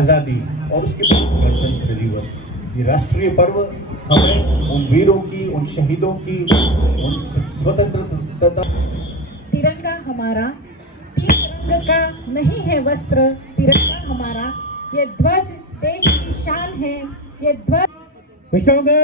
आज़ादी और उसके बाद गणतंत्र दिवस। ये राष्ट्रीय पर्व हमें उन वीरों की, उन शहीदों की, उन स्वतंत्रता। तिरंगा हमारा, तीन रंग का नहीं है वस्त्र, तिरंगा हमारा, ये ध्वज देश की शान है, ये ध्वज। बैठेंगे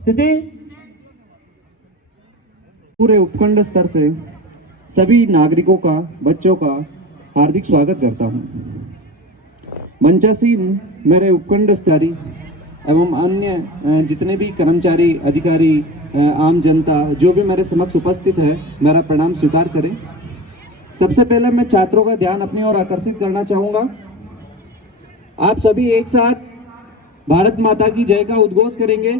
स्थिति। पूरे उपखंड स्तर से सभी नागरिकों का, बच्चों का हार्दिक स्वागत करता हूं। मंचासीन मेरे उपखंड स्तरी एवं अन्य जितने भी कर्मचारी, अधिकारी, आम जनता जो भी मेरे समक्ष उपस्थित है, मेरा प्रणाम स्वीकार करें। सबसे पहले मैं छात्रों का ध्यान अपनी ओर आकर्षित करना चाहूंगा। आप सभी एक साथ भारत माता की जय का उद्घोष करेंगे।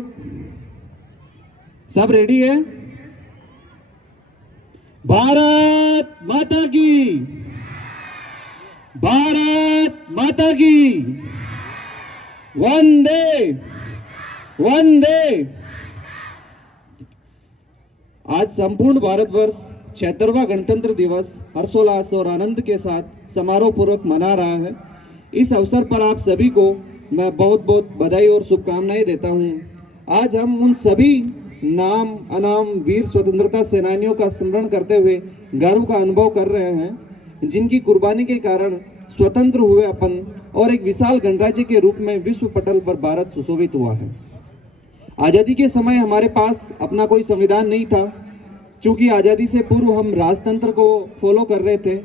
सब रेडी है? भारत माता की, भारत माता की, वंदे वंदे। आज संपूर्ण भारतवर्ष 76वां गणतंत्र दिवस हर्षोल्लास और आनंद के साथ समारोह पूर्वक मना रहा है। इस अवसर पर आप सभी को मैं बहुत बहुत बधाई और शुभकामनाएं देता हूं। आज हम उन सभी नाम अनाम वीर स्वतंत्रता सेनानियों का स्मरण करते हुए गर्व का अनुभव कर रहे हैं, जिनकी कुर्बानी के कारण स्वतंत्र हुए अपन और एक विशाल गणराज्य के रूप में विश्व पटल पर भारत सुशोभित हुआ है। आज़ादी के समय हमारे पास अपना कोई संविधान नहीं था। चूंकि आज़ादी से पूर्व हम राजतंत्र को फॉलो कर रहे थे,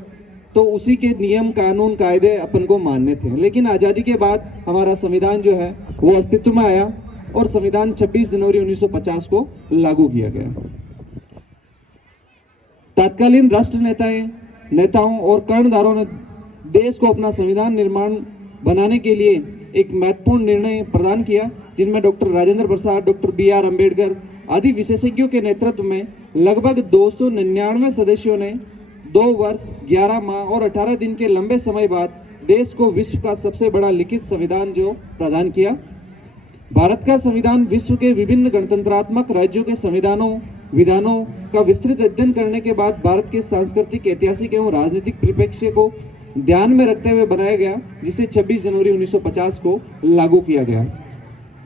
तो उसी के नियम, कानून, कायदे अपन को मानने थे। लेकिन आज़ादी के बाद हमारा संविधान जो है वो अस्तित्व में आया और संविधान 26 जनवरी 1950 को लागू किया गया। तत्कालीन राष्ट्र नेताओं और कर्णधारों ने देश को अपना संविधान निर्माण बनाने के लिए एक महत्वपूर्ण निर्णय प्रदान किया, जिनमें doctor Rajendra Prasad, doctor BR Ambedkar आदि विशेषज्ञों के नेतृत्व में लगभग 299 सदस्यों ने 2 वर्ष 11 माह और 18 दिन के लंबे समय बाद देश को विश्व का सबसे बड़ा लिखित संविधान जो प्रदान किया। भारत का संविधान विश्व के विभिन्न गणतंत्रात्मक राज्यों के संविधानों, विधानों का विस्तृत अध्ययन करने के बाद भारत के सांस्कृतिक, ऐतिहासिक एवं राजनीतिक परिप्रेक्ष्य को ध्यान में रखते हुए बनाया गया, जिसे 26 जनवरी 1950 को लागू किया गया।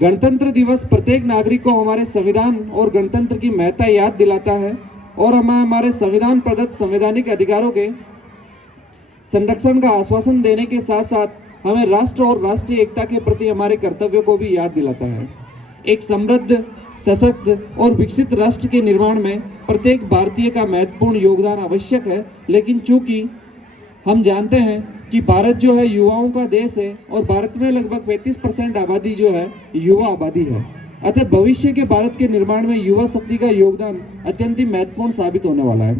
गणतंत्र दिवस प्रत्येक नागरिक को हमारे संविधान और गणतंत्र की महत्ता याद दिलाता है और हमें हमारे संविधान प्रदत्त संवैधानिक अधिकारों के संरक्षण का आश्वासन देने के साथ साथ हमें राष्ट्र और राष्ट्रीय एकता के प्रति हमारे कर्तव्यों को भी याद दिलाता है। एक समृद्ध, सशक्त और विकसित राष्ट्र के निर्माण में प्रत्येक भारतीय का महत्वपूर्ण योगदान आवश्यक है। लेकिन चूंकि हम जानते हैं कि भारत जो है युवाओं का देश है और भारत में लगभग 35% आबादी जो है युवा आबादी है, अतः भविष्य के भारत के निर्माण में युवा शक्ति का योगदान अत्यंत ही महत्वपूर्ण साबित होने वाला है।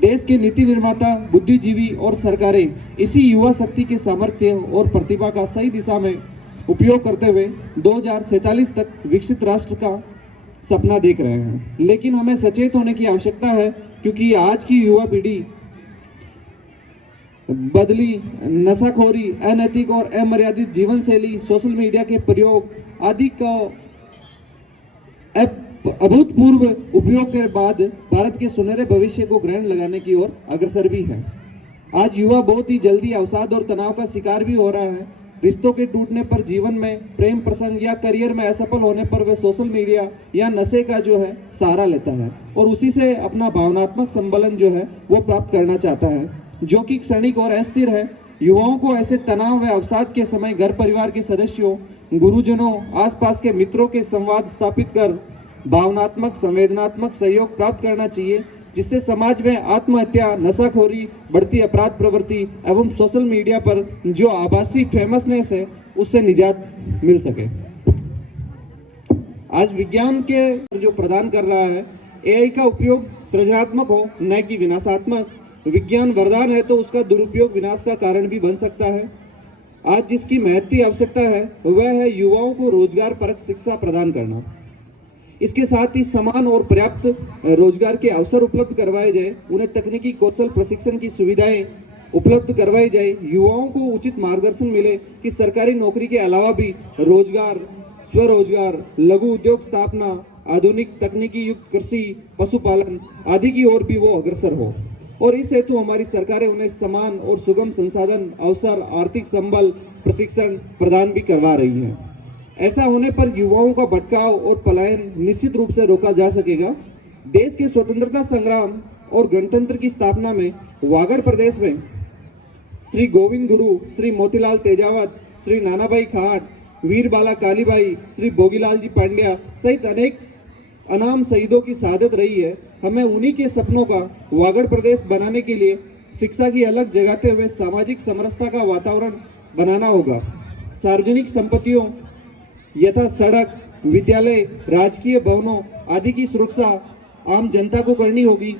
देश के नीति निर्माता, बुद्धिजीवी और सरकारें इसी युवा शक्ति के सामर्थ्य और प्रतिभा का सही दिशा में उपयोग करते हुए 2047 तक विकसित राष्ट्र का सपना देख रहे हैं। लेकिन हमें सचेत होने की आवश्यकता है, क्योंकि आज की युवा पीढ़ी बदली, नशाखोरी, अनैतिक और अमर्यादित जीवन शैली, सोशल मीडिया के प्रयोग आदि का अभूतपूर्व उपयोग के बाद भारत के सुनहरे भविष्य को ग्रहण लगाने की ओर अग्रसर भी है। आज युवा बहुत ही जल्दी अवसाद और तनाव का शिकार भी हो रहा है। रिश्तों के टूटने पर, जीवन में प्रेम प्रसंग या करियर में असफल होने पर वे सोशल मीडिया या नशे का जो है सहारा लेता है और उसी से अपना भावनात्मक संबलन जो है वो प्राप्त करना चाहता है, जो कि क्षणिक और अस्थिर है। युवाओं को ऐसे तनाव व अवसाद के समय घर परिवार के सदस्यों, गुरुजनों, आसपास के मित्रों के संवाद स्थापित कर भावनात्मक, संवेदनात्मक सहयोग प्राप्त करना चाहिए, जिससे समाज में आत्महत्या, नशाखोरी, बढ़ती अपराध प्रवृत्ति एवं सोशल मीडिया पर जो आभासी फेमसनेस है उससे निजात मिल सके। आज विज्ञान के जो प्रदान कर रहा है, AI का उपयोग सृजनात्मक हो, न कि विनाशात्मक। विज्ञान वरदान है तो उसका दुरुपयोग विनाश का कारण भी बन सकता है। आज जिसकी महती आवश्यकता है वह है युवाओं को रोजगार परक शिक्षा प्रदान करना। इसके साथ ही समान और पर्याप्त रोजगार के अवसर उपलब्ध करवाए जाए, उन्हें तकनीकी कौशल प्रशिक्षण की सुविधाएं उपलब्ध करवाई जाए, युवाओं को उचित मार्गदर्शन मिले कि सरकारी नौकरी के अलावा भी रोजगार, स्वरोजगार, लघु उद्योग स्थापना, आधुनिक तकनीकी युक्त कृषि, पशुपालन आदि की ओर भी वो अग्रसर हो। और इस हेतु हमारी सरकारें उन्हें समान और सुगम संसाधन, अवसर, आर्थिक संबल, प्रशिक्षण प्रदान भी करवा रही हैं। ऐसा होने पर युवाओं का भटकाव और पलायन निश्चित रूप से रोका जा सकेगा। देश के स्वतंत्रता संग्राम और गणतंत्र की स्थापना में वागड़ प्रदेश में श्री गोविंद गुरु, श्री मोतीलाल तेजावत, श्री नानाभाई खाट, वीर बाला कालीबाई, श्री भोगीलाल जी पांड्या सहित अनेक अनाम शहीदों की शहादत रही है। हमें उन्हीं के सपनों का वागड़ प्रदेश बनाने के लिए शिक्षा की अलग जगाते हुए सामाजिक समरसता का वातावरण बनाना होगा। सार्वजनिक संपत्तियों यथा सड़क, विद्यालय, राजकीय भवनों आदि की सुरक्षा आम जनता को करनी होगी।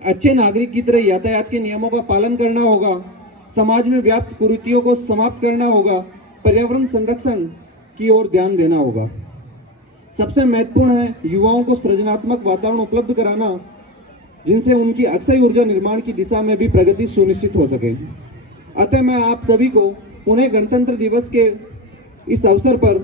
अच्छे नागरिक की तरह यातायात के नियमों का पालन करना होगा। समाज में व्याप्त कुरीतियों को समाप्त करना होगा। पर्यावरण संरक्षण की ओर ध्यान देना होगा। सबसे महत्वपूर्ण है युवाओं को सृजनात्मक वातावरण उपलब्ध कराना, जिनसे उनकी अक्षय ऊर्जा निर्माण की दिशा में भी प्रगति सुनिश्चित हो सके। अतः मैं आप सभी को पुणे गणतंत्र दिवस के इस अवसर पर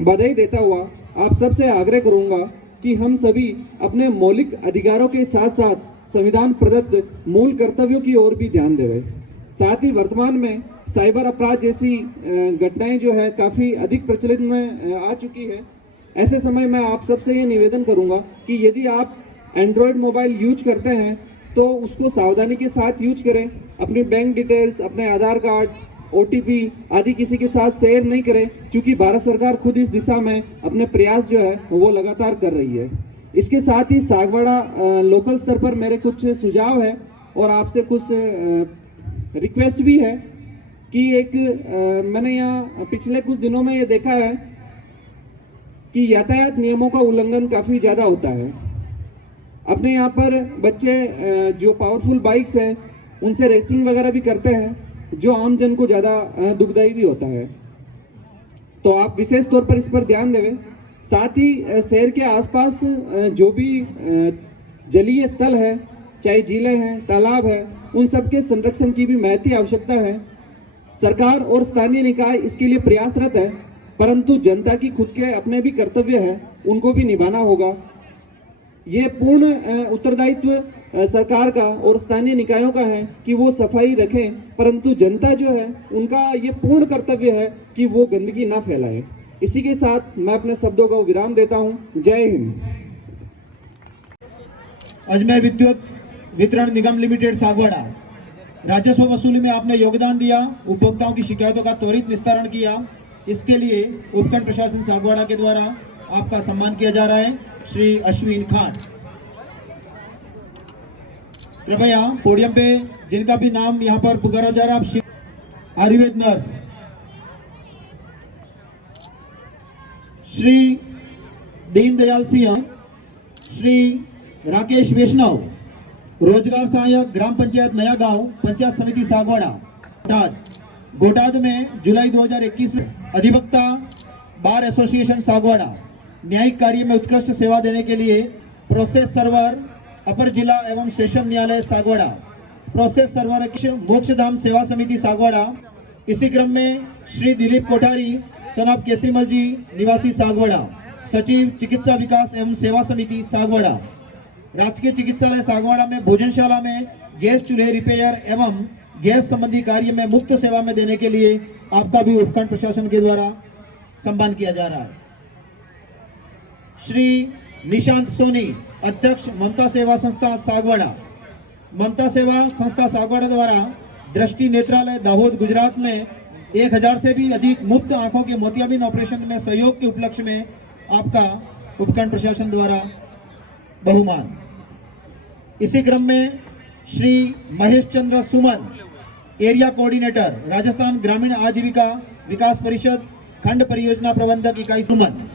बधाई देता हुआ आप सबसे आग्रह करूंगा कि हम सभी अपने मौलिक अधिकारों के साथ साथ संविधान प्रदत्त मूल कर्तव्यों की ओर भी ध्यान दें। साथ ही वर्तमान में साइबर अपराध जैसी घटनाएं जो है काफ़ी अधिक प्रचलित में आ चुकी है। ऐसे समय में आप सबसे ये निवेदन करूंगा कि यदि आप एंड्रॉयड मोबाइल यूज करते हैं तो उसको सावधानी के साथ यूज करें। अपनी बैंक डिटेल्स, अपने आधार कार्ड, OTP आदि किसी के साथ शेयर नहीं करें, क्योंकि भारत सरकार खुद इस दिशा में अपने प्रयास जो है वो लगातार कर रही है। इसके साथ ही सागवाड़ा लोकल स्तर पर मेरे कुछ सुझाव है और आपसे कुछ रिक्वेस्ट भी है कि मैंने यहाँ पिछले कुछ दिनों में ये देखा है कि यातायात नियमों का उल्लंघन काफ़ी ज़्यादा होता है। अपने यहाँ पर बच्चे जो पावरफुल बाइक्स हैं उनसे रेसिंग वगैरह भी करते हैं, जो आम जन को ज़्यादा दुखदायी भी होता है। तो आप विशेष तौर पर इस पर ध्यान देवें। साथ ही शहर के आसपास जो भी जलीय स्थल है, चाहे झीलें हैं, तालाब है, उन सब के संरक्षण की भी महती आवश्यकता है। सरकार और स्थानीय निकाय इसके लिए प्रयासरत है, परंतु जनता की खुद के अपने भी कर्तव्य है, उनको भी निभाना होगा। ये पूर्ण उत्तरदायित्व सरकार का और स्थानीय निकायों का है कि वो सफाई रखें, परंतु जनता जो है उनका ये पूर्ण कर्तव्य है कि वो गंदगी ना फैलाए। इसी के साथ मैं अपने शब्दों को विराम देता हूँ। जय हिंद। अजमेर विद्युत वितरण निगम लिमिटेड सागवाड़ा, राजस्व वसूली में आपने योगदान दिया, उपभोक्ताओं की शिकायतों का त्वरित निस्तारण किया। इसके लिए उपखंड प्रशासन सागवाड़ा के द्वारा आपका सम्मान किया जा रहा है। श्री अश्विन खाट, कृपया पोडियम पे जिनका भी नाम यहाँ पर पुकारा जा रहा है, आप आयुर्वेद नर्स श्री दीनदयाल सिंह, श्री राकेश वैष्णव, रोजगार सहायक, ग्राम पंचायत नया गांव, पंचायत समिति सागवाड़ा, गोटाद में जुलाई 2021 में अधिवक्ता, बार एसोसिएशन सागवाड़ा, न्यायिक कार्य में उत्कृष्ट सेवा देने के लिए प्रोसेस सर्वर, अपर जिला एवं सेशन न्यायालय सागवाड़ा, प्रोसेस सर्वर मोक्षधाम सेवा समिति सागवाड़ा। इसी क्रम में श्री दिलीप कोठारी, सनाब केसरीमल जी, निवासी सागवाड़ा, सचिव चिकित्सा विकास एवं सेवा समिति सागवाड़ा। राजकीय चिकित्सालय सागवाड़ा में भोजनशाला में गैस चूल्हे रिपेयर एवं गैस संबंधी कार्य में मुफ्त सेवा में देने के लिए आपका भी उपखंड प्रशासन के द्वारा सम्मान किया जा रहा है। श्री निशांत सोनी, अध्यक्ष ममता सेवा संस्था सागवाड़ा, ममता सेवा संस्था सागवाड़ा द्वारा दृष्टि नेत्रालय दाहोद गुजरात में 1000 से भी अधिक मुफ्त आंखों के मोतियाबिंद ऑपरेशन में सहयोग के उपलक्ष्य में आपका उपखंड प्रशासन द्वारा बहुमान। इसी क्रम में श्री महेश चंद्र सुमन, एरिया कोऑर्डिनेटर, राजस्थान ग्रामीण आजीविका विकास परिषद, खंड परियोजना प्रबंधक इकाई सुमन।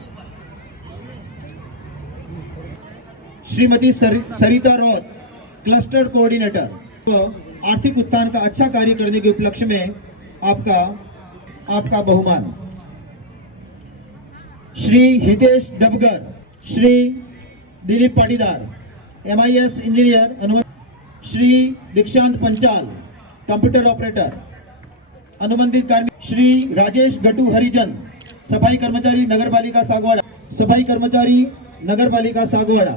श्रीमती सरिता रॉथ, क्लस्टर कोऑर्डिनेटर, तो आर्थिक उत्थान का अच्छा कार्य करने के उपलक्ष्य में आपका बहुमान। श्री हितेश डबगर, श्री दिलीप पाटीदार, MIS इंजीनियर अनुमति, श्री दीक्षांत पंचाल, कंप्यूटर ऑपरेटर। अनुबंधित कार्मिक श्री राजेश गटू हरिजन, सफाई कर्मचारी नगरपालिका सागवाड़ा, सफाई कर्मचारी नगरपालिका सागवाड़ा,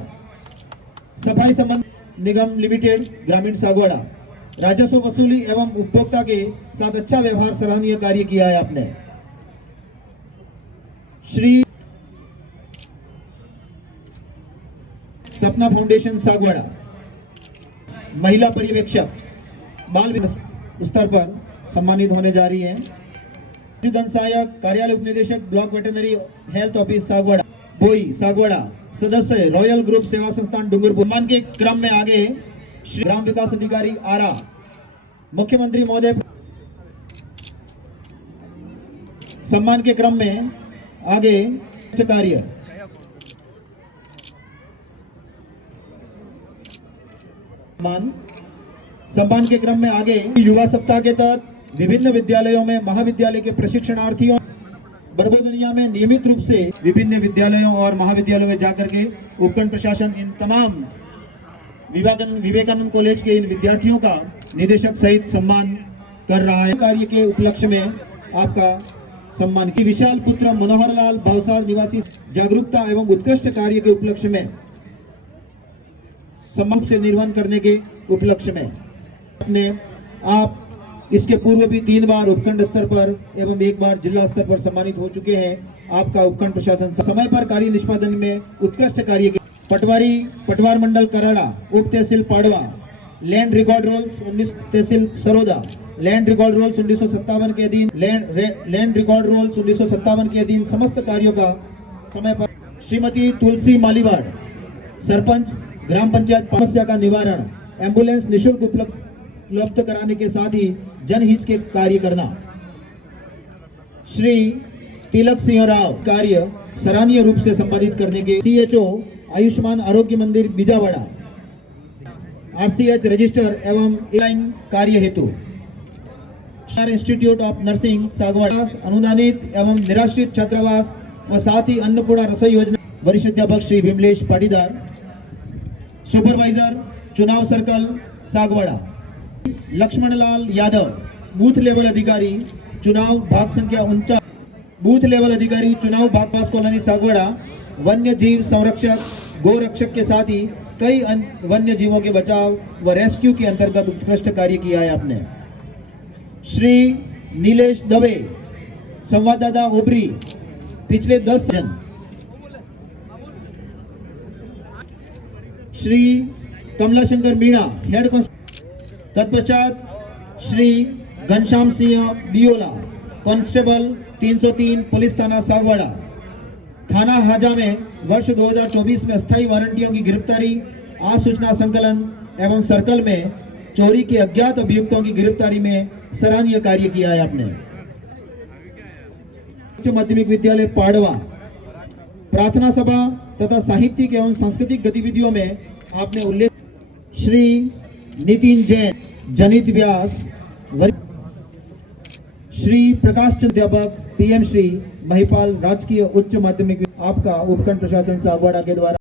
सफाई संबंध निगम लिमिटेड ग्रामीण सागवाड़ा। राजस्व वसूली एवं उपभोक्ता के साथ अच्छा व्यवहार, सराहनीय कार्य किया है आपने। श्री सपना फाउंडेशन सागवाड़ा, महिला पर्यवेक्षक बाल स्तर पर सम्मानित होने जा रही हैं। पशुधन सहायक कार्यालय उपनिदेशक block veterinary health office Sagwara बोई सागवाड़ा, सदस्य रॉयल ग्रुप सेवा संस्थान डूंगरपुर। सम्मान के क्रम में आगे श्री ग्राम विकास अधिकारी आरा, मुख्यमंत्री महोदय। सम्मान के क्रम में आगे कार्य सम्मान के क्रम में आगे युवा सप्ताह के तहत विभिन्न विद्यालयों में महाविद्यालय के प्रशिक्षणार्थियों बरबोदनिया में नियमित रूप से विभिन्न विद्यालयों और महाविद्यालयों में जाकर के उपखंड प्रशासन इन तमाम विवेकानंद कॉलेज के इन विद्यार्थियों का निदेशक सहित सम्मान कर रहा है। कार्य के उपलक्ष्य में आपका सम्मान की विशाल पुत्र मनोहर लाल भावसार निवासी जागरूकता एवं उत्कृष्ट कार्य के उपलक्ष्य में सम्मान से निर्वहन करने के उपलक्ष्य में अपने आप इसके पूर्व भी 3 बार उपखंड स्तर पर एवं 1 बार जिला स्तर पर सम्मानित हो चुके हैं। आपका उपखंड प्रशासन समय पर कार्य निष्पादन में उत्कृष्ट कार्य के पटवार मंडल कराड़ा, उप तहसील पाड़वा, लैंड रिकॉर्ड रोल्स 19 तहसील सरोदा, लैंड रिकॉर्ड रोल्स 1957 के अधीन लैंड रिकॉर्ड रोल्स 1957 के अधीन समस्त कार्यों का समय पर। श्रीमती तुलसी मालीवाड़, सरपंच ग्राम पंचायत, समस्या का निवारण, एम्बुलेंस निःशुल्क उपलब्ध कराने के साथ ही जनहित के कार्य करना। श्री तिलक सिंह राव, कार्य सराहनीय रूप से संपादित करने के। CHO आयुष्मान आरोग्य मंदिर बीजावाड़ा, RCH रजिस्टर एवं लाइन कार्य हेतु। इंस्टीट्यूट ऑफ नर्सिंग सागवाड़ा, अनुदानित एवं निराश्रित छात्रावास व साथ ही अन्नपूर्णा रसोई योजना। वरिष्ठ अध्यापक श्री विमलेश पाटीदार, सुपरवाइजर चुनाव circle Sagwara. Laxmanlal Yadav, booth level अधिकारी चुनाव भाग संख्या 49, बूथ लेवल अधिकारी चुनाव भाग पास कॉलोनी सागवाड़ा। वन्य जीव संरक्षक गो रक्षक के साथ ही कई वन्य जीवों के बचाव व रेस्क्यू के अंतर्गत उत्कृष्ट कार्य किया है आपने। श्री नीलेश दवे, संवाददाता ओबरी, पिछले 10 जन। Shri Kamalashankar Meena, head constable. तत्पश्चात श्री घनश्याम सिंह बियोला, कांस्टेबल 303 पुलिस थाना सागवाड़ा। थाना हाजा में वर्ष 2024 में अस्थायी वारंटियों की गिरफ्तारी, आसूचना संकलन एवं सर्कल में चोरी के अज्ञात अभियुक्तों की गिरफ्तारी में सराहनीय कार्य किया है आपने। उच्च माध्यमिक विद्यालय पाड़वा, प्रार्थना सभा तथा साहित्यिक एवं सांस्कृतिक गतिविधियों में आपने उल्लेख। श्री नितिन जैन, जनित व्यास, श्री प्रकाश चंद्र अध्यापक, PM श्री महिपाल राजकीय उच्च माध्यमिक। आपका उपखंड प्रशासन सागवाड़ा के द्वारा